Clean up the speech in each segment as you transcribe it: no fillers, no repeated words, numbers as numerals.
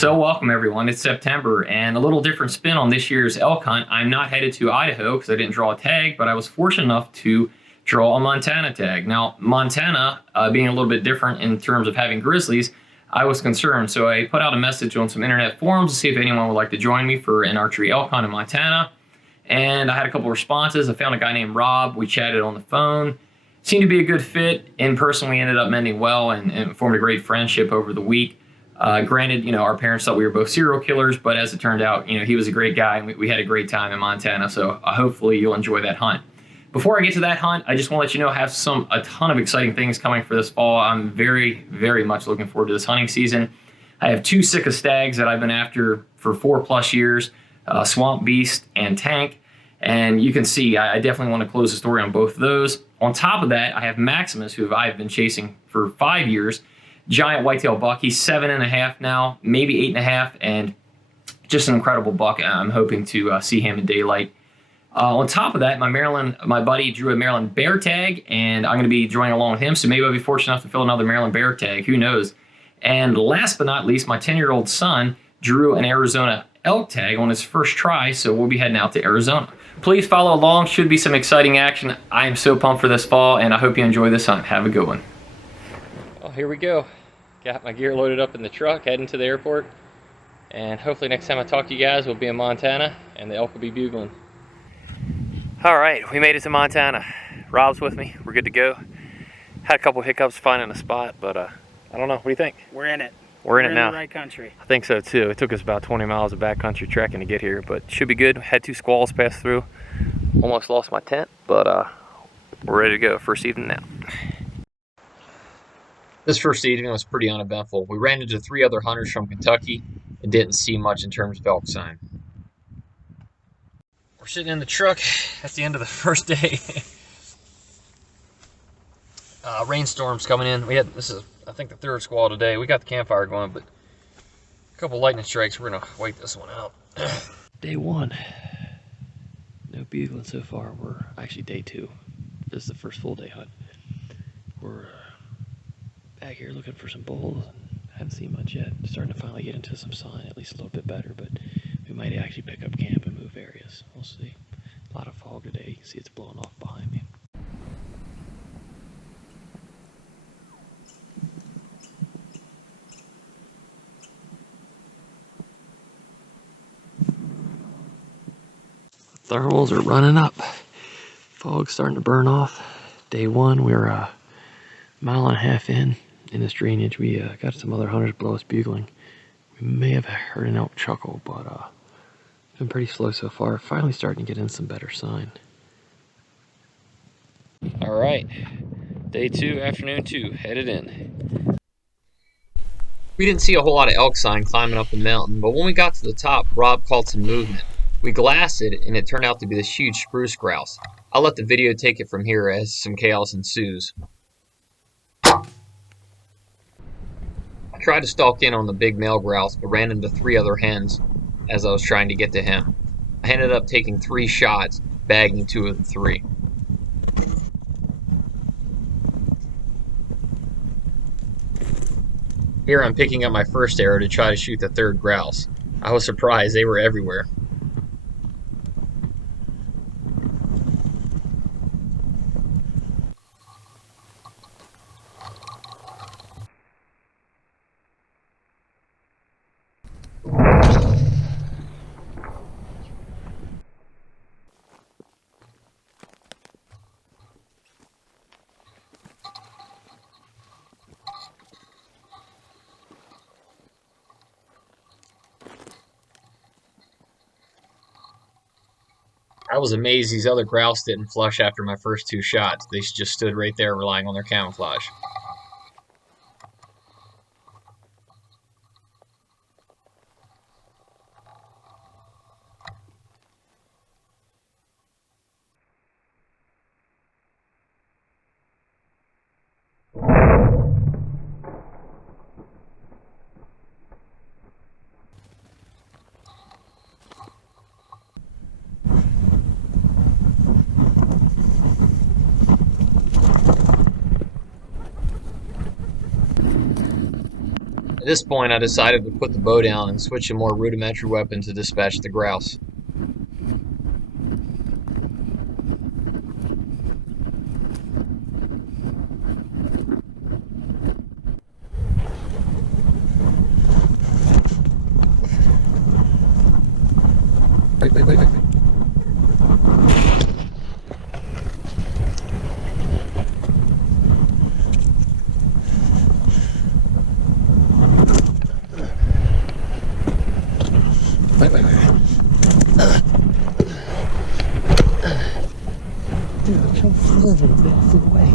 So welcome everyone, it's September and a little different spin on this year's elk hunt. I'm not headed to Idaho because I didn't draw a tag, but I was fortunate enough to draw a Montana tag. Now Montana, being a little bit different in terms of having grizzlies, I was concerned. So I put out a message on some internet forums to see if anyone would like to join me for an archery elk hunt in Montana. And I had a couple responses. I found a guy named Rob, we chatted on the phone. Seemed to be a good fit. In person we ended up mending well and formed a great friendship over the week. Granted, our parents thought we were both serial killers, but as it turned out, he was a great guy and we had a great time in Montana. So hopefully you'll enjoy that hunt. Before I get to that hunt, I just want to let you know I have a ton of exciting things coming for this fall. I'm very, very much looking forward to this hunting season. I have two Sitka stags that I've been after for 4+ years, Swamp Beast and Tank. And you can see I definitely want to close the story on both of those. On top of that, I have Maximus, who I've been chasing for 5 years. Giant whitetail buck. He's 7.5 now, maybe 8.5, and just an incredible buck. I'm hoping to see him in daylight. On top of that, my buddy drew a Maryland bear tag, and I'm going to be drawing along with him, so maybe I'll be fortunate enough to fill another Maryland bear tag. Who knows? And last but not least, my 10-year-old son drew an Arizona elk tag on his first try, so we'll be heading out to Arizona. Please follow along. Should be some exciting action. I am so pumped for this fall, and I hope you enjoy this hunt. Have a good one. Well, here we go. Got my gear loaded up in the truck, heading to the airport, and hopefully next time I talk to you guys we'll be in Montana and the elk will be bugling. All right, we made it to Montana. Rob's with me. We're good to go. Had a couple hiccups finding a spot, but I don't know. What do you think? We're in it. We're in it now. The right country. I think so too. It took us about 20 miles of backcountry trekking to get here, but should be good. Had 2 squalls pass through. Almost lost my tent, but we're ready to go. First evening now. This first evening was pretty uneventful. We ran into 3 other hunters from Kentucky and didn't see much in terms of elk sign. We're sitting in the truck. That's the end of the first day. Rainstorms coming in. This is, I think, the 3rd squall today. We got the campfire going, but a couple lightning strikes. We're gonna wait this one out. Day 1. No bugling so far. We're actually day 2. This is the first full day hunt. We're back here looking for some bulls. Haven't seen much yet. Starting to finally get into some sign, at least a little bit better, but we might actually pick up camp and move areas. We'll see. A lot of fog today. You can see it's blowing off behind me. Thermals are running up. Fog's starting to burn off. Day 1, we're a 1.5 miles in this drainage. We got some other hunters below us bugling. We may have heard an elk chuckle, but it's been pretty slow so far. Finally starting to get in some better sign. All right, day 2, afternoon 2, headed in. We didn't see a whole lot of elk sign climbing up the mountain, but when we got to the top, Rob called some movement. We glassed it, and it turned out to be this huge spruce grouse. I'll let the video take it from here as some chaos ensues. I tried to stalk in on the big male grouse, but ran into 3 other hens as I was trying to get to him. I ended up taking 3 shots, bagging 2 of the 3. Here I'm picking up my first arrow to try to shoot the 3rd grouse. I was surprised, they were everywhere. I was amazed these other grouse didn't flush after my first 2 shots. They just stood right there relying on their camouflage. this point, I decided to put the bow down and switch to a more rudimentary weapon to dispatch the grouse. Wait. Dude, I'm trying to slow a little bit. It's the way.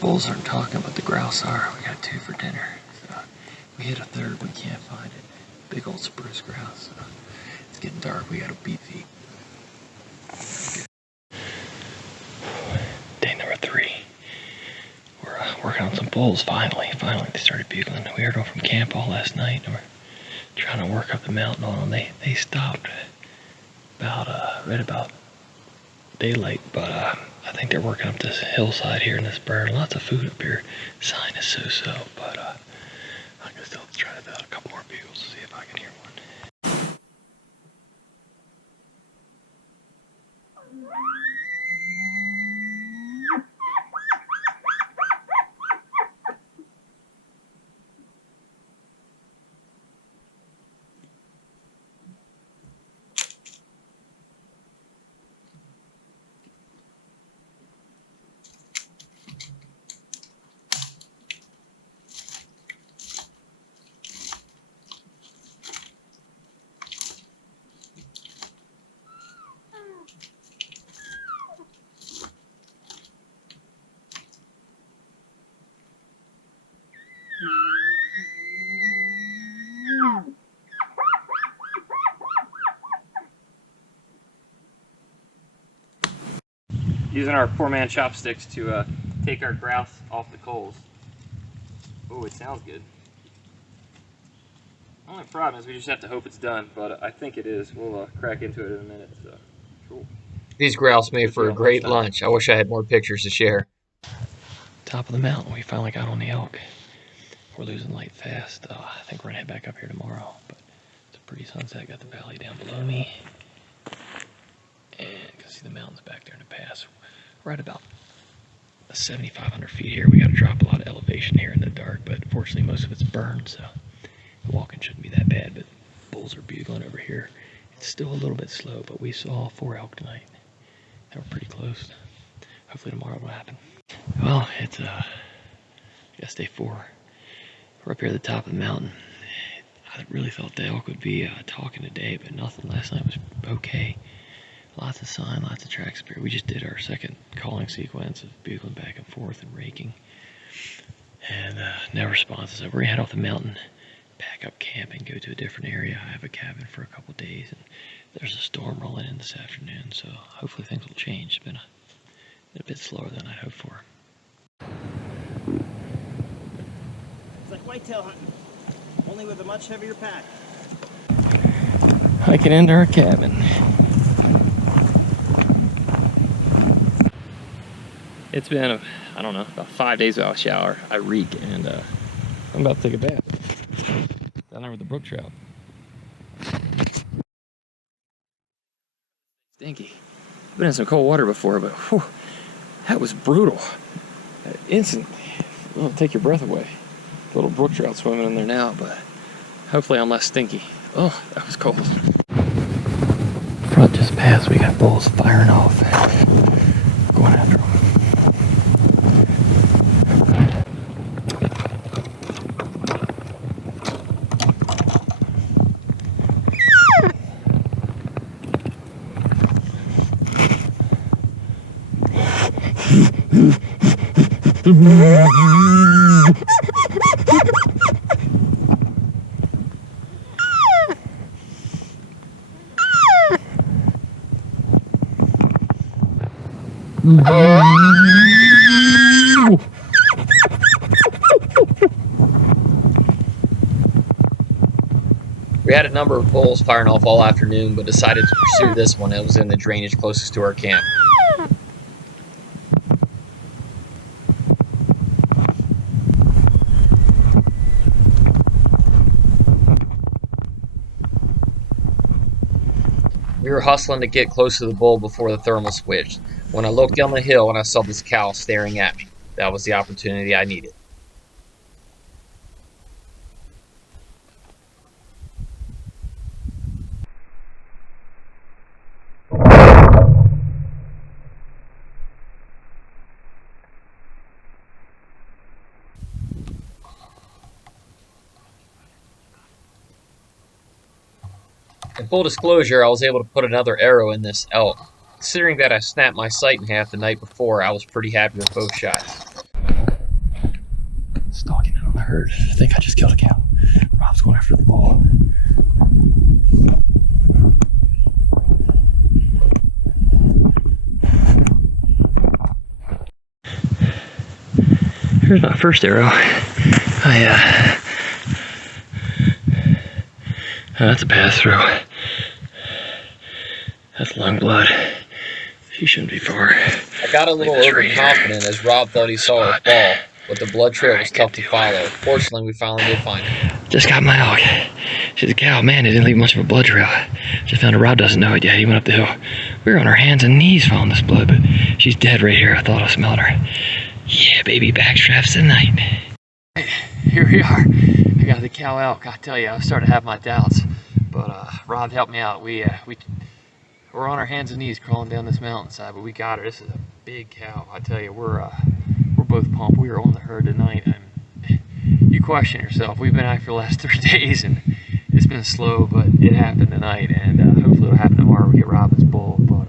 Bulls aren't talking, but the grouse are. We got 2 for dinner. So we hit a third, we can't find it. Big old spruce grouse. So it's getting dark, we got a beat feed. Day number 3. We're working on some bulls finally. Finally, they started bugling. We heard them from camp all last night, and we're trying to work up the mountain on them. They stopped right about daylight, but I think they're working up this hillside here in this burn. Lots of food up here. Sign is so, but I'm gonna still try to a couple more bugles to see if I can hear one. Using our poor man chopsticks to take our grouse off the coals. Oh, it sounds good. Only problem is we just have to hope it's done, but I think it is. We'll crack into it in a minute. So, cool. These grouse made for a great lunch. I wish I had more pictures to share. Top of the mountain, we finally got on the elk. We're losing light fast. I think we're gonna head back up here tomorrow, but it's a pretty sunset. Got the valley down below me, and you can see the mountains back there in the pass. We're at about 7,500 feet here. We got to drop a lot of elevation here in the dark, but fortunately most of it's burned, so walking shouldn't be that bad. But bulls are bugling over here. It's still a little bit slow, but we saw 4 elk tonight. They were pretty close. Hopefully tomorrow will happen. Well, it's I guess day 4. We're up here at the top of the mountain. I really thought the elk would be talking today, but nothing. Last night was okay. Lots of sign, lots of tracks up here. We just did our second calling sequence of bugling back and forth and raking. And no responses. So we're gonna head off the mountain, pack up camp, and go to a different area. I have a cabin for a couple days, and there's a storm rolling in this afternoon, so hopefully things will change. It's been a bit slower than I'd hoped for. It's like whitetail hunting, only with a much heavier pack. Hiking into our cabin. It's been, I don't know, about 5 days without a shower. I reek, and I'm about to take a bath down there with the brook trout. Stinky. I've been in some cold water before, but whew, that was brutal. Instantly. It'll take your breath away. Little brook trout swimming in there now, but hopefully I'm less stinky. Oh, that was cold. Front just passed. We got bulls firing off. Going after them. We had a number of bulls firing off all afternoon, but decided to pursue this one. It was in the drainage closest to our camp. We were hustling to get close to the bull before the thermal switched, when I looked down the hill and I saw this cow staring at me. That was the opportunity I needed. In full disclosure, I was able to put another arrow in this elk. Considering that I snapped my sight in half the night before, I was pretty happy with both shots. Stalking in on the herd. I think I just killed a cow. Rob's going after the bull. Here's my first arrow. That's a pass through. That's lung blood. He shouldn't be far. I got a little overconfident as Rob thought he saw her fall, but the blood trail was tough to follow. Fortunately, we finally did find her. Just got my elk. She's a cow. Man, it didn't leave much of a blood trail. Just found her. Rob doesn't know it yet. He went up the hill. We were on our hands and knees following this blood, but she's dead right here. I thought I smelled her. Yeah, baby, backstraps tonight. Here we are. I got the cow elk. I tell you, I was starting to have my doubts, but Rob helped me out. We're on our hands and knees crawling down this mountainside, but we got her. This is a big cow. I tell you, we're both pumped. We are on the herd tonight, and you question yourself. We've been out for the last 3 days, and it's been slow, but it happened tonight, and hopefully it'll happen tomorrow. We get Robin's bull, but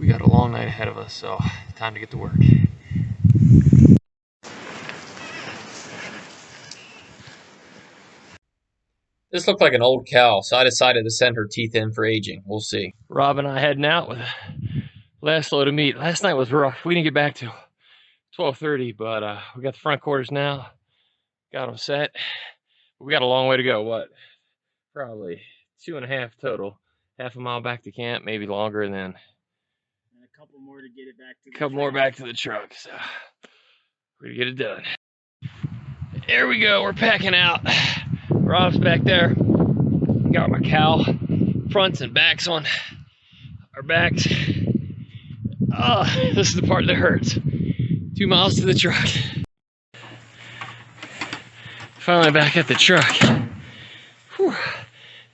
we got a long night ahead of us, so time to get to work. This looked like an old cow, so I decided to send her teeth in for aging. We'll see. Rob and I heading out with the last load of meat. Last night was rough. We didn't get back till 12:30, but we got the front quarters now. Got them set. We got a long way to go. What? Probably 2.5 total. Half a mile back to camp, maybe longer, and then And a couple more to get it back to the couple more back to the truck. So we're gonna get it done. There we go. We're packing out. Rob's back there. Got my cow fronts and backs on our backs. Oh, this is the part that hurts. 2 miles to the truck. Finally back at the truck. Whew.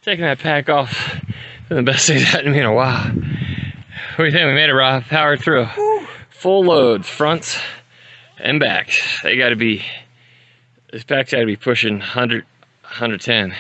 Taking that pack off. Been the best thing's happened to me in a while. What do you think? We made it, Rob. Powered through. Whew. Full load, fronts and backs. They gotta be, this pack's gotta be pushing 100, 110.